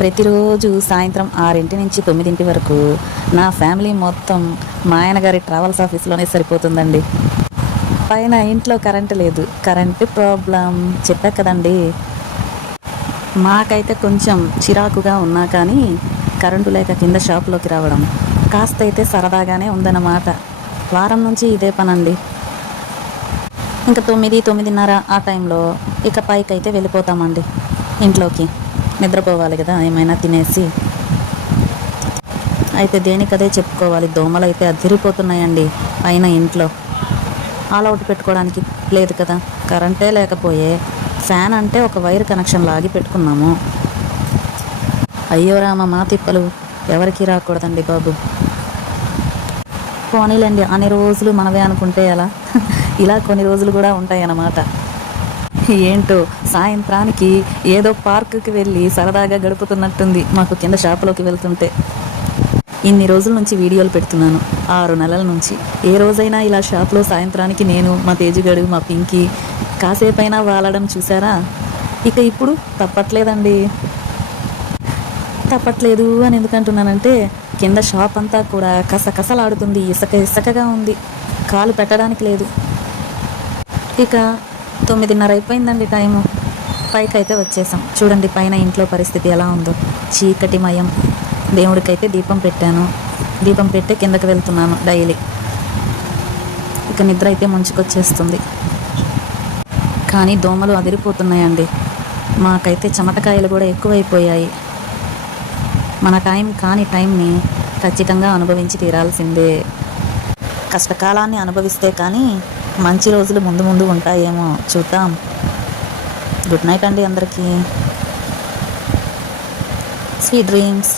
ప్రతిరోజు సాయంత్రం ఆరింటి నుంచి తొమ్మిదింటి వరకు నా ఫ్యామిలీ మొత్తం మా ఆయనగారి ట్రావెల్స్ ఆఫీస్లోనే సరిపోతుందండి. పైన ఇంట్లో కరెంటు లేదు. Current problem. చెప్పా కదండి. మాకైతే కొంచెం చిరాకుగా ఉన్నా కానీ కరెంటు లేక కింద షాప్లోకి రావడం కాస్త అయితే సరదాగానే ఉందన్నమాట. వారం నుంచి ఇదే పనండి. ఇంకా తొమ్మిది తొమ్మిదిన్నర ఆ టైంలో ఇక పైకి అయితే వెళ్ళిపోతామండి. ఇంట్లోకి. నిద్రపోవాలి కదా ఏమైనా తినేసి. అయితే దేనికదే చెప్పుకోవాలి దోమలు అయితే అదిరిపోతున్నాయండి పైన ఇంట్లో. ఆల్ అవుట్ పెట్టుకోవడానికి లేదు కదా కరెంటే లేకపోయే ఫ్యాన్ అంటే ఒక వైర్ కనెక్షన్ లాగి పెట్టుకున్నాము. అయ్యో రామ మా తిప్పలు ఎవరికి రాకూడదండి బాబు. పోనీలేండి అన్ని రోజులు మనవే అనుకుంటే ఎలా? ఇలా కొన్ని రోజులు కూడా ఉంటాయి అన్నమాట ఏంటో? సాయంత్రానికి ఏదో పార్కుకి వెళ్ళి సరదాగా గడుపుతున్నట్టుంది మాకు కింద షాపులోకి వెళ్తుంటే. ఇన్ని రోజుల నుంచి వీడియోలు పెడుతున్నాను. ఆరు నెలల నుంచి. ఏ రోజైనా ఇలా షాప్లో సాయంత్రానికి నేను మా తేజుగడు మా పింకీ కాసేపైనా వాలడం చూసారా ఇక ఇప్పుడు తప్పట్లేదండి. తప్పట్లేదు అని ఎందుకంటున్నానంటే కింద షాప్ అంతా కూడా కసకసలాడుతుంది ఇసక ఇసుకగా ఉంది. కాలు పెట్టడానికి లేదు. ఇక తొమ్మిదిన్నర అయిపోయిందండి టైము. పైకి అయితే వచ్చేసాం. చూడండి పైన ఇంట్లో పరిస్థితి ఎలా ఉందో. చీకటి మయం దేవుడికైతే దీపం పెట్టాను. దీపం పెట్టి కిందకి వెళ్తున్నాను డైలీ. ఇక నిద్ర అయితే ముంచుకొచ్చేస్తుంది. కానీ దోమలు అదిరిపోతున్నాయండి. మాకైతే చెమటకాయలు కూడా ఎక్కువైపోయాయి. మన టైం కాని టైంని ఖచ్చితంగా అనుభవించి తీరాల్సిందే. కష్టకాలాన్ని అనుభవిస్తే కానీ మంచి రోజులు ముందు ముందు ఉంటాయేమో. చూద్దాం. గుడ్ నైట్ అండి అందరికీ. Sweet dreams.